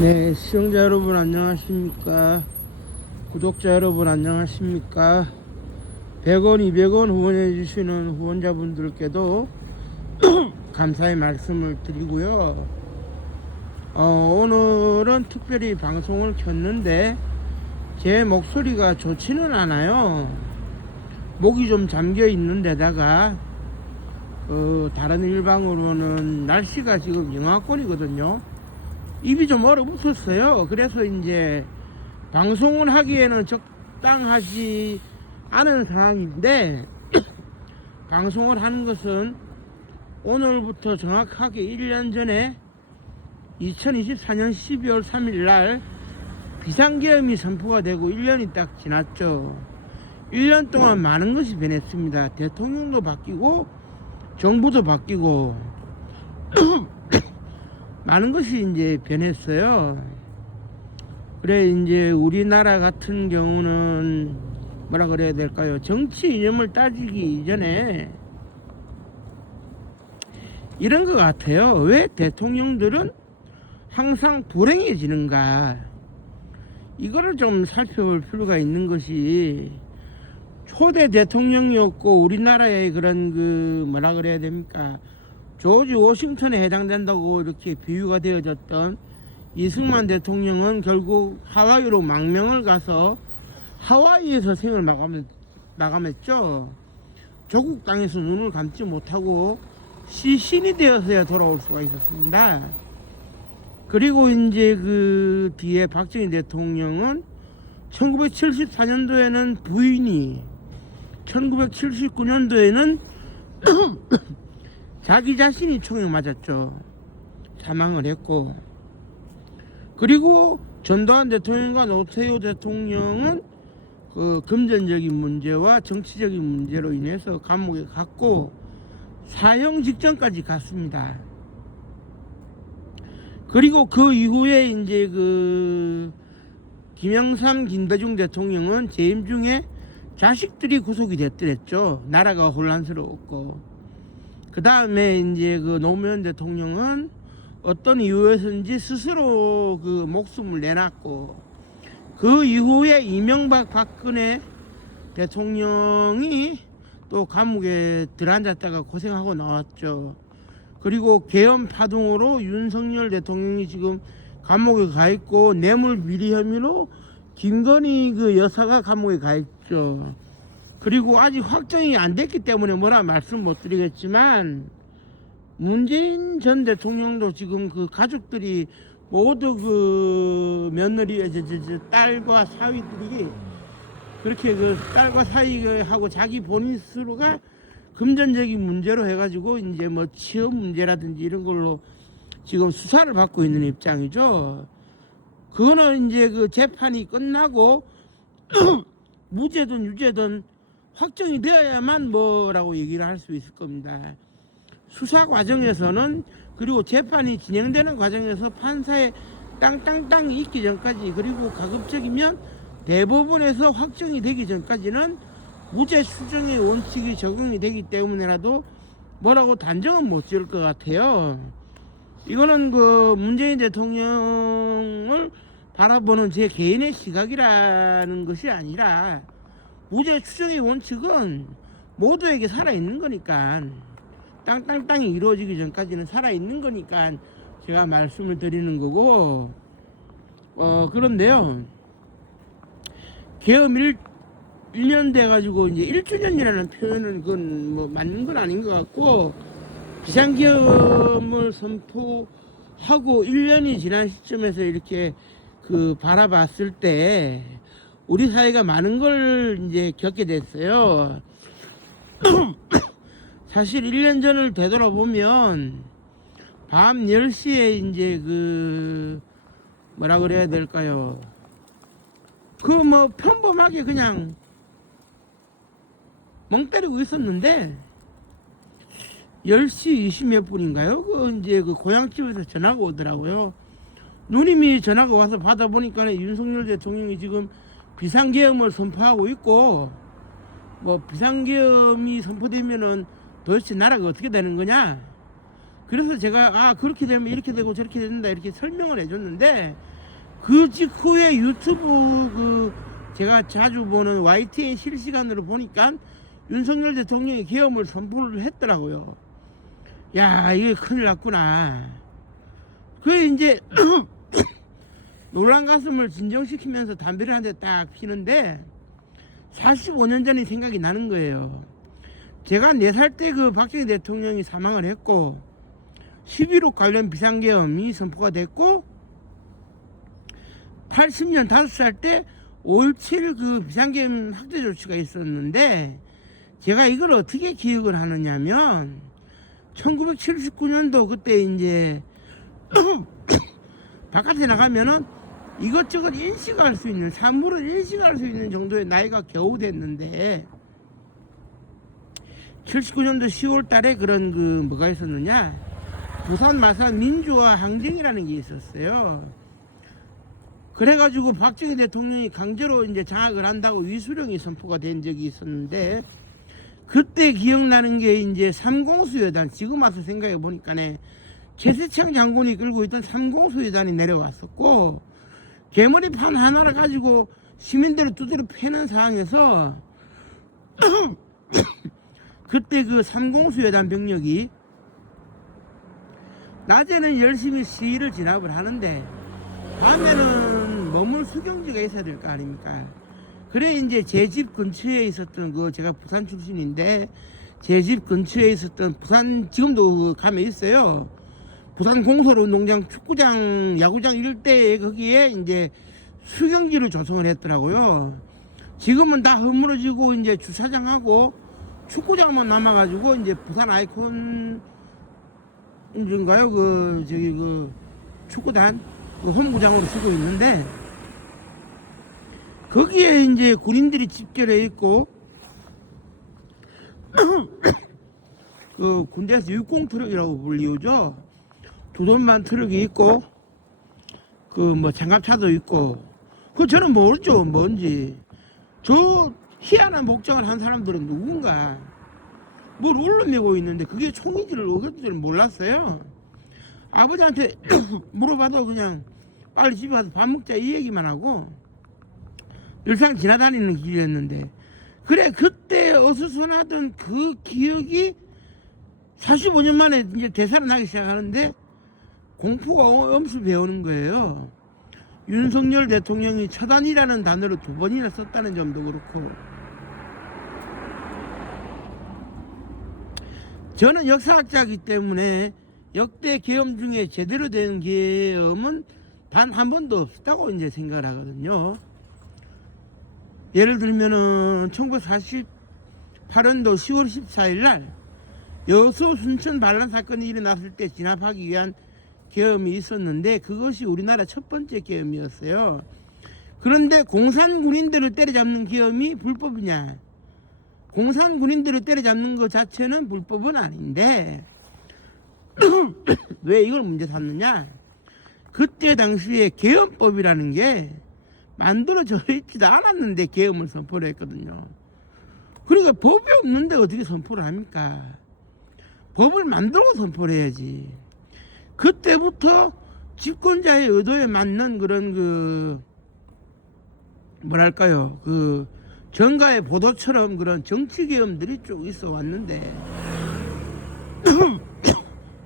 네, 시청자 여러분 안녕하십니까? 구독자 여러분 안녕하십니까? 100원, 200원 후원해 주시는 후원자분들께도 감사의 말씀을 드리고요. 오늘은 특별히 방송을 켰는데 제 목소리가 좋지는 않아요. 목이 좀 잠겨 있는 데다가 다른 일방으로는 날씨가 지금 영하권이거든요. 입이 좀 얼어붙었어요. 그래서 이제 방송을 하기에는 적당하지 않은 상황인데 방송을 하는 것은 오늘부터 정확하게 1년 전에 2024년 12월 3일 날 비상계엄이 선포가 되고 1년이 딱 지났죠. 1년 동안 많은 것이 변했습니다. 대통령도 바뀌고 정부도 바뀌고 많은 것이 이제 변했어요. 그래 이제 우리나라 같은 경우는 뭐라 그래야 될까요? 정치 이념을 따지기 이전에 이런 것 같아요. 왜 대통령들은 항상 불행해지는가? 이거를 좀 살펴볼 필요가 있는 것이 초대 대통령이었고 우리나라의 그런 뭐라 그래야 됩니까? 조지 워싱턴에 해당된다고 이렇게 비유가 되어졌던 이승만 대통령은 결국 하와이로 망명을 가서 하와이에서 생을 마감했죠. 조국 땅에서 눈을 감지 못하고 시신이 되어서야 돌아올 수가 있었습니다. 그리고 이제 그 뒤에 박정희 대통령은 1974년도에는 부인이 1979년도에는 자기 자신이 총에 맞았죠. 사망을 했고, 그리고 전두환 대통령과 노태우 대통령은 그 금전적인 문제와 정치적인 문제로 인해서 감옥에 갔고 사형 직전까지 갔습니다. 그리고 그 이후에 이제 그 김영삼, 김대중 대통령은 재임 중에 자식들이 구속이 됐더랬죠. 나라가 혼란스러웠고. 그 다음에 이제 그 노무현 대통령은 어떤 이유에서인지 스스로 그 목숨을 내놨고, 그 이후에 이명박 박근혜 대통령이 또 감옥에 들어앉았다가 고생하고 나왔죠. 그리고 계엄 파동으로 윤석열 대통령이 지금 감옥에 가 있고, 뇌물 비리 혐의로 김건희 그 여사가 감옥에 가 있죠. 그리고 아직 확정이 안 됐기 때문에 뭐라 말씀 못 드리겠지만 문재인 전 대통령도 지금 그 가족들이 모두 그 며느리 딸과 사위들이 그렇게 그 딸과 사위하고 자기 본인 스스로가 금전적인 문제로 해가지고 이제 뭐 취업 문제라든지 이런 걸로 지금 수사를 받고 있는 입장이죠. 그거는 이제 그 재판이 끝나고 무죄든 유죄든 확정이 되어야만 뭐라고 얘기를 할 수 있을 겁니다. 수사 과정에서는, 그리고 재판이 진행되는 과정에서 판사의 땅땅땅이 있기 전까지, 그리고 가급적이면 대법원에서 확정이 되기 전까지는 무죄 추정의 원칙이 적용이 되기 때문에라도 뭐라고 단정은 못 지을 것 같아요. 이거는 그 문재인 대통령을 바라보는 제 개인의 시각이라는 것이 아니라 무죄 추정의 원칙은 모두에게 살아있는 거니까, 땅땅땅이 이루어지기 전까지는 살아있는 거니까 제가 말씀을 드리는 거고, 그런데요, 계엄 1년 돼가지고 이제 1주년이라는 표현은 그건 뭐 맞는 건 아닌 것 같고, 비상계엄을 선포하고 1년이 지난 시점에서 이렇게 그 바라봤을 때 우리 사회가 많은 걸 이제 겪게 됐어요. 사실 1년 전을 되돌아보면 밤 10시에 이제 그 뭐라 그래야 될까요? 그 뭐 평범하게 그냥 멍 때리고 있었는데 10시 20 몇 분인가요? 그 이제 그 고향집에서 전화가 오더라고요. 누님이 전화가 와서 받아보니까 윤석열 대통령이 지금 비상계엄을 선포하고 있고, 뭐 비상계엄이 선포되면은 도대체 나라가 어떻게 되는 거냐? 그래서 제가 그렇게 되면 이렇게 되고 저렇게 된다 이렇게 설명을 해줬는데, 그 직후에 유튜브 제가 자주 보는 YTN 실시간으로 보니까 윤석열 대통령이 계엄을 선포를 했더라고요. 야, 이게 큰일 났구나. 그래 이제 놀란 가슴을 진정시키면서 담배를 한 대 딱 피는데 45년 전이 생각이 나는 거예요. 제가 4살 때 그 박정희 대통령이 사망을 했고 11.5 관련 비상계엄이 선포가 됐고, 80년 5살 때 5.17 그 비상계엄 확대 조치가 있었는데, 제가 이걸 어떻게 기억을 하느냐면 1979년도 그때 이제 바깥에 나가면은 이것저것 인식할 수 있는, 사물을 인식할 수 있는 정도의 나이가 겨우 됐는데, 79년도 10월 달에 그런 뭐가 있었느냐, 부산 마산 민주화 항쟁이라는 게 있었어요. 그래가지고 박정희 대통령이 강제로 이제 장악을 한다고 위수령이 선포가 된 적이 있었는데, 그때 기억나는 게 이제 삼공수여단, 지금 와서 생각해 보니까네 최세창 장군이 끌고 있던 삼공수여단이 내려왔었고, 개머리판 하나를 가지고 시민들을 두드려 패는 상황에서 그때 그 삼공수여단 병력이 낮에는 열심히 시위를 진압을 하는데 밤에는 머물 수경지가 있어야 될 거 아닙니까? 그래 이제 제 집 근처에 있었던 제가 부산 출신인데, 제 집 근처에 있었던 부산, 지금도 가면 있어요, 부산 공설 운동장, 축구장, 야구장 일대에 거기에 이제 수경지를 조성을 했더라고요. 지금은 다 허물어지고 이제 주차장하고 축구장만 남아가지고 이제 부산 아이콘인가요? 축구단 홈구장으로 쓰고 있는데, 거기에 이제 군인들이 집결해 있고 군대에서 육공 트럭이라고 불리우죠. 두돈만 트럭이 있고 장갑차도 있고, 저는 모르죠 뭔지. 저 희한한 복장을 한 사람들은 누군가 뭘 울러매고 있는데 그게 총인지를 어겠지를 몰랐어요. 아버지한테 물어봐도 그냥 빨리 집에 가서 밥 먹자 이 얘기만 하고 늘상 지나다니는 길이었는데, 그래 그때 어수선하던 그 기억이 45년 만에 이제 되살아나기 시작하는데 공포가 엄수 배우는 거예요. 윤석열 대통령이 처단이라는 단어를 2번이나 썼다는 점도 그렇고, 저는 역사학자이기 때문에 역대 계엄 중에 제대로 된 계엄은 단 한 번도 없다고 이제 생각을 하거든요. 예를 들면은 1948년도 10월 14일 날 여수 순천 반란 사건이 일어났을 때 진압하기 위한 계엄이 있었는데, 그것이 우리나라 첫 번째 계엄이었어요. 그런데 공산 군인들을 때려잡는 계엄이 불법이냐? 공산 군인들을 때려잡는 것 자체는 불법은 아닌데 왜 이걸 문제 삼느냐? 그때 당시에 계엄법이라는 게 만들어져 있지도 않았는데 계엄을 선포를 했거든요. 그러니까 법이 없는데 어떻게 선포를 합니까? 법을 만들고 선포를 해야지. 그때부터 집권자의 의도에 맞는 그런 뭐랄까요, 정가의 보도처럼 그런 정치 계엄들이 쭉 있어 왔는데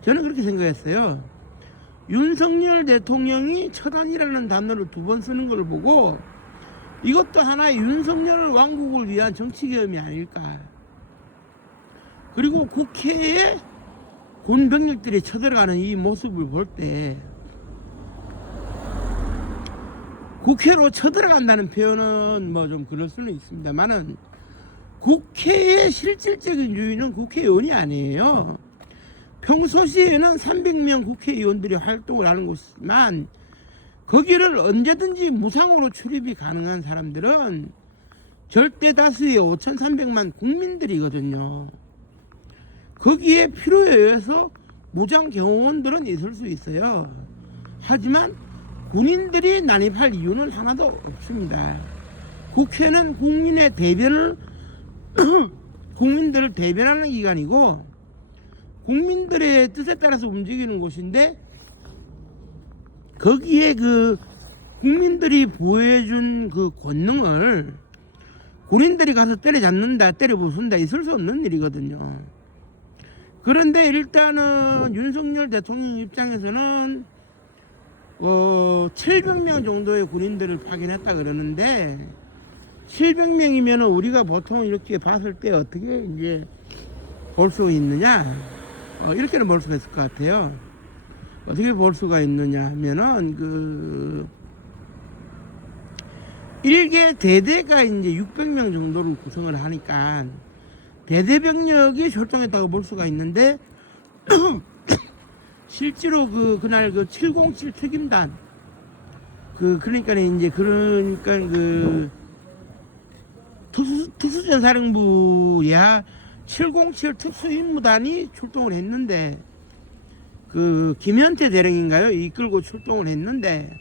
저는 그렇게 생각했어요. 윤석열 대통령이 처단이라는 단어를 2번 쓰는 걸 보고 이것도 하나의 윤석열 왕국을 위한 정치 계엄이 아닐까. 그리고 국회에 군 병력들이 쳐들어가는 이 모습을 볼 때, 국회로 쳐들어간다는 표현은 뭐 좀 그럴 수는 있습니다만은 국회의 실질적인 주인은 국회의원이 아니에요. 평소시에는 300명 국회의원들이 활동을 하는 곳이지만 거기를 언제든지 무상으로 출입이 가능한 사람들은 절대 다수의 5,300만 국민들이거든요. 거기에 필요에 의해서 무장 경호원들은 있을 수 있어요. 하지만 군인들이 난입할 이유는 하나도 없습니다. 국회는 국민의 대변을 국민들을 대변하는 기관이고, 국민들의 뜻에 따라서 움직이는 곳인데 거기에 그 국민들이 보여준 그 권능을 군인들이 가서 때려잡는다, 때려 부순다 있을 수 없는 일이거든요. 그런데 일단은 윤석열 대통령 입장에서는 700명 정도의 군인들을 파견했다 그러는데 700명이면 우리가 보통 이렇게 봤을 때 어떻게 이제 볼 수 있느냐? 이렇게는 볼 수가 있을 것 같아요. 어떻게 볼 수가 있느냐 하면은 그 1개 대대가 이제 600명 정도를 구성을 하니까 대대병력이 출동했다고 볼 수가 있는데 실제로 그날 707 특임단 그러니까 특수전사령부야 707 특수임무단이 출동을 했는데 김현태 대령인가요? 이끌고 출동을 했는데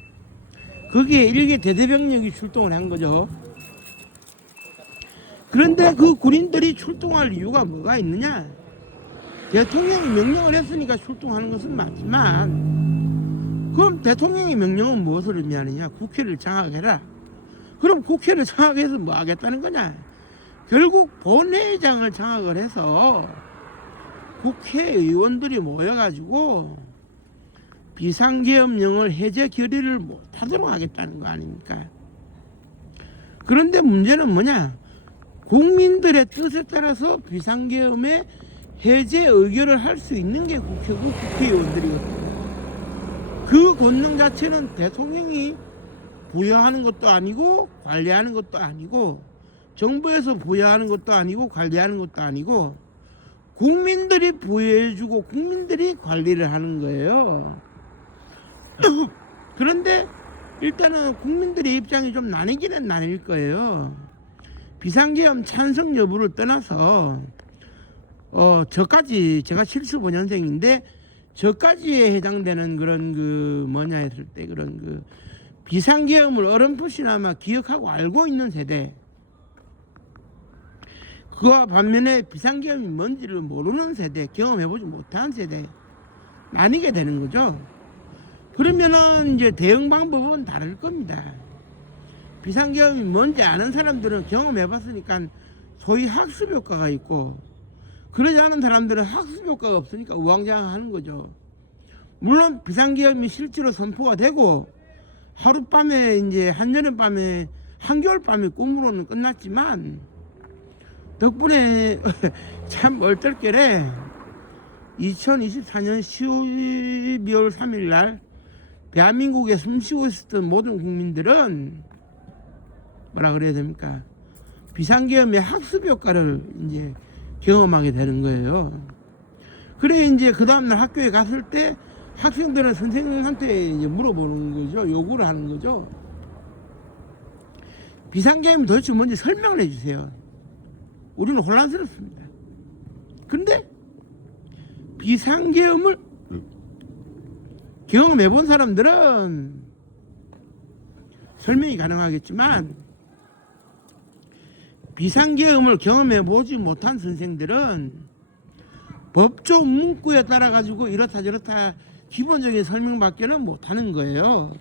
거기에 1개 대대병력이 출동을 한 거죠. 그런데 그 군인들이 출동할 이유가 뭐가 있느냐? 대통령이 명령을 했으니까 출동하는 것은 맞지만 그럼 대통령의 명령은 무엇을 의미하느냐? 국회를 장악해라. 그럼 국회를 장악해서 뭐 하겠다는 거냐? 결국 본회의장을 장악을 해서 국회의원들이 모여가지고 비상계엄령을 해제 결의를 못하도록 하겠다는 거 아닙니까? 그런데 문제는 뭐냐? 국민들의 뜻에 따라서 비상계엄의 해제 의결을 할 수 있는 게 국회고 국회의원들이거든요. 그 권능 자체는 대통령이 부여하는 것도 아니고 관리하는 것도 아니고 정부에서 부여하는 것도 아니고 관리하는 것도 아니고 국민들이 부여해주고 국민들이 관리를 하는 거예요. 그런데 일단은 국민들의 입장이 좀 나뉘기는 나뉠 거예요. 비상계엄 찬성 여부를 떠나서 저까지 제가 75년생인데 저까지에 해당되는 그런 뭐냐 했을 때 그런 비상계엄을 어렴풋이나마 기억하고 알고 있는 세대, 그와 반면에 비상계엄이 뭔지를 모르는 세대, 경험해보지 못한 세대 나뉘게 되는 거죠. 그러면은 이제 대응 방법은 다를 겁니다. 비상계엄이 뭔지 아는 사람들은 경험해봤으니까 소위 학습 효과가 있고, 그러지 않은 사람들은 학습 효과가 없으니까 우왕좌왕하는 거죠. 물론 비상계엄이 실제로 선포가 되고 하룻밤에 이제 한여름밤에 한겨울밤에 꿈으로는 끝났지만 덕분에 참 얼떨결에 2024년 12월 3일 날 대한민국에 숨쉬고 있었던 모든 국민들은 뭐라 그래야 됩니까? 비상계엄의 학습 효과를 이제 경험하게 되는 거예요. 그래 이제 그 다음날 학교에 갔을 때 학생들은 선생님한테 이제 물어보는 거죠. 요구를 하는 거죠. 비상계엄이 도대체 뭔지 설명을 해주세요. 우리는 혼란스럽습니다. 그런데 비상계엄을 경험해 본 사람들은 설명이 가능하겠지만 비상계엄을 경험해 보지 못한 선생들은 법조 문구에 따라 가지고 이렇다 저렇다 기본적인 설명밖에는 못하는 거예요.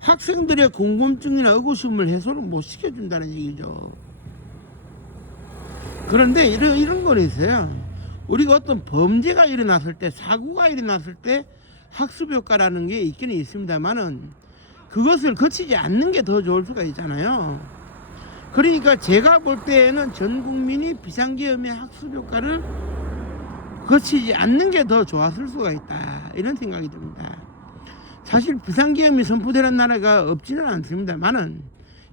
학생들의 궁금증이나 의구심을 해소를 못 시켜준다는 얘기죠. 그런데 이런 건 있어요. 우리가 어떤 범죄가 일어났을 때, 사고가 일어났을 때 학습 효과라는 게 있기는 있습니다만은 그것을 거치지 않는 게 더 좋을 수가 있잖아요. 그러니까 제가 볼 때에는 전 국민이 비상계엄의 학습 효과를 거치지 않는 게 더 좋았을 수가 있다, 이런 생각이 듭니다. 사실 비상계엄이 선포되는 나라가 없지는 않습니다만은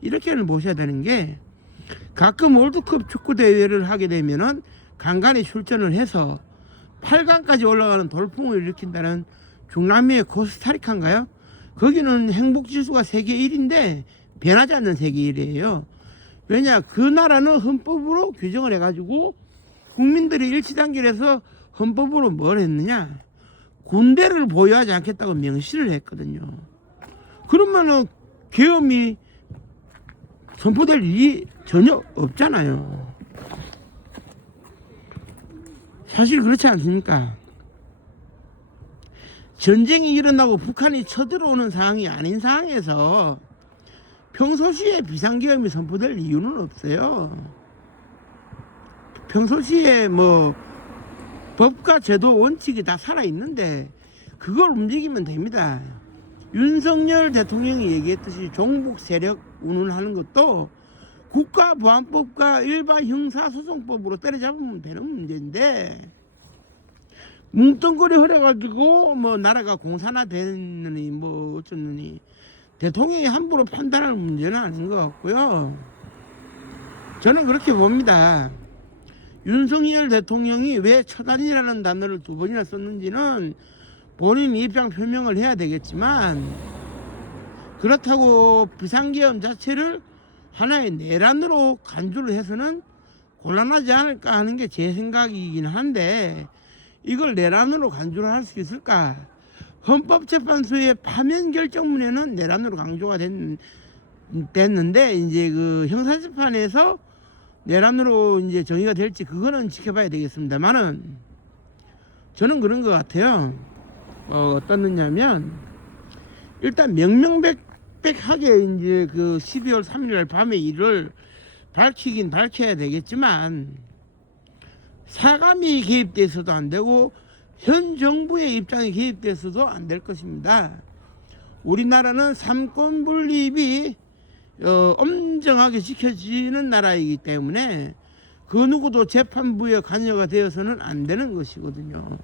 이렇게는 보셔야 되는 게, 가끔 월드컵 축구 대회를 하게 되면은 간간히 출전을 해서 8강까지 올라가는 돌풍을 일으킨다는 중남미의 코스타리카인가요? 거기는 행복지수가 세계 1인데 변하지 않는 세계 1이에요. 왜냐? 그 나라는 헌법으로 규정을 해가지고 국민들이 일치단결해서 헌법으로 뭘 했느냐? 군대를 보유하지 않겠다고 명시를 했거든요. 그러면은 계엄이 선포될 일이 전혀 없잖아요. 사실 그렇지 않습니까? 전쟁이 일어나고 북한이 쳐들어오는 상황이 아닌 상황에서 평소시에 비상계엄이 선포될 이유는 없어요. 평소시에 뭐 법과 제도 원칙이 다 살아있는데 그걸 움직이면 됩니다. 윤석열 대통령이 얘기했듯이 종북 세력 운운하는 것도 국가보안법과 일반 형사소송법으로 때려잡으면 되는 문제인데 뭉뚱그려 흐려가지고 뭐 나라가 공산화 됐느니 뭐 어쩌느니 대통령이 함부로 판단할 문제는 아닌 것 같고요. 저는 그렇게 봅니다. 윤석열 대통령이 왜 처단이라는 단어를 2번이나 썼는지는 본인 입장 표명을 해야 되겠지만 그렇다고 비상계엄 자체를 하나의 내란으로 간주를 해서는 곤란하지 않을까 하는 게 제 생각이긴 한데 이걸 내란으로 간주를 할 수 있을까? 헌법재판소의 파면 결정문에는 내란으로 강조가 됐는데 이제 그 형사재판에서 내란으로 이제 정의가 될지 그거는 지켜봐야 되겠습니다만은 저는 그런 것 같아요. 어떻느냐면 일단 명명백백하게 이제 그 12월 3일 밤에 일을 밝히긴 밝혀야 되겠지만 사감이 개입돼서도 안 되고 현 정부의 입장이 개입돼서도 안 될 것입니다. 우리나라는 삼권 분립이 엄정하게 지켜지는 나라이기 때문에 그 누구도 재판부에 관여가 되어서는 안 되는 것이거든요.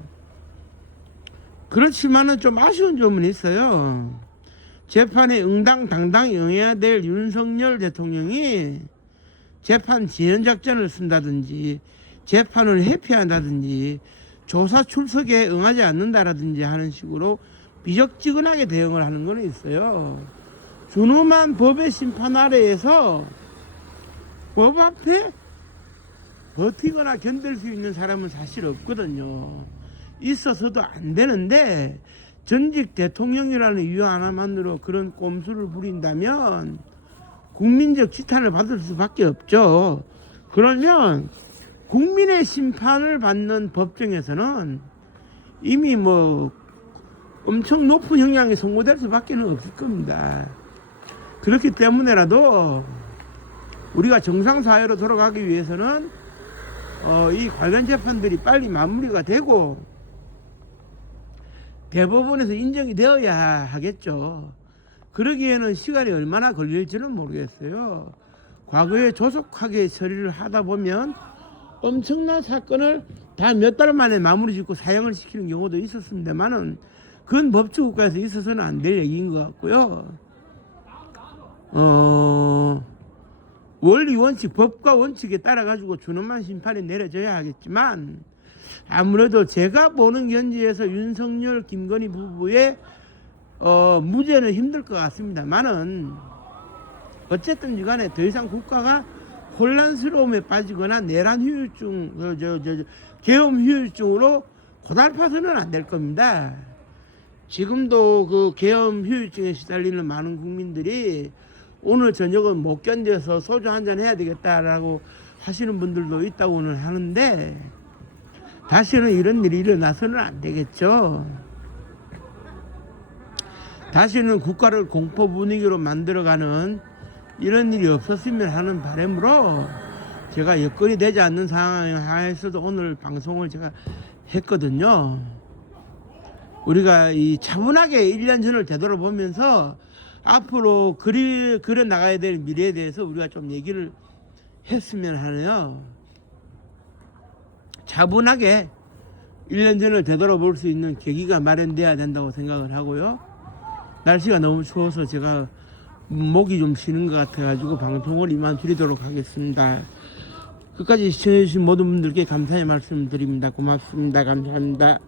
그렇지만은 좀 아쉬운 점은 있어요. 재판에 응당당당 응해야 될 윤석열 대통령이 재판 지연작전을 쓴다든지 재판을 회피한다든지 조사 출석에 응하지 않는다라든지 하는 식으로 미적지근하게 대응을 하는 건 있어요. 준엄한 법의 심판 아래에서 법 앞에 버티거나 견딜 수 있는 사람은 사실 없거든요. 있어서도 안 되는데 전직 대통령이라는 이유 하나만으로 그런 꼼수를 부린다면 국민적 지탄을 받을 수밖에 없죠. 그러면 국민의 심판을 받는 법정에서는 이미 뭐 엄청 높은 형량이 선고될 수밖에 없을 겁니다. 그렇기 때문에라도 우리가 정상사회로 돌아가기 위해서는 이 관련 재판들이 빨리 마무리가 되고 대법원에서 인정이 되어야 하겠죠. 그러기에는 시간이 얼마나 걸릴지는 모르겠어요. 과거에 조속하게 처리를 하다 보면 엄청난 사건을 다 몇 달 만에 마무리 짓고 사형을 시키는 경우도 있었습니다만은 그건 법치국가에서 있어서는 안 될 얘기인 것 같고요. 원리 원칙, 법과 원칙에 따라 가지고 준엄한 심판이 내려져야 하겠지만 아무래도 제가 보는 견지에서 윤석열, 김건희 부부의 무죄는 힘들 것 같습니다만은 어쨌든 간에 더 이상 국가가 혼란스러움에 빠지거나 내란 후유증, 계엄 후유증으로 고달파서는 안 될 겁니다. 지금도 그 계엄 후유증에 시달리는 많은 국민들이 오늘 저녁은 못 견뎌서 소주 한잔 해야 되겠다라고 하시는 분들도 있다고는 하는데 다시는 이런 일이 일어나서는 안 되겠죠. 다시는 국가를 공포 분위기로 만들어가는 이런 일이 없었으면 하는 바람으로 제가 여건이 되지 않는 상황에서도 오늘 방송을 제가 했거든요. 우리가 이 차분하게 1년 전을 되돌아보면서 앞으로 그려 나가야 될 미래에 대해서 우리가 좀 얘기를 했으면 하네요. 차분하게 1년 전을 되돌아볼 수 있는 계기가 마련돼야 된다고 생각을 하고요. 날씨가 너무 추워서 제가 목이 좀 쉬는 것 같아가지고 방송을 이만 줄이도록 하겠습니다. 끝까지 시청해주신 모든 분들께 감사의 말씀 드립니다. 고맙습니다. 감사합니다.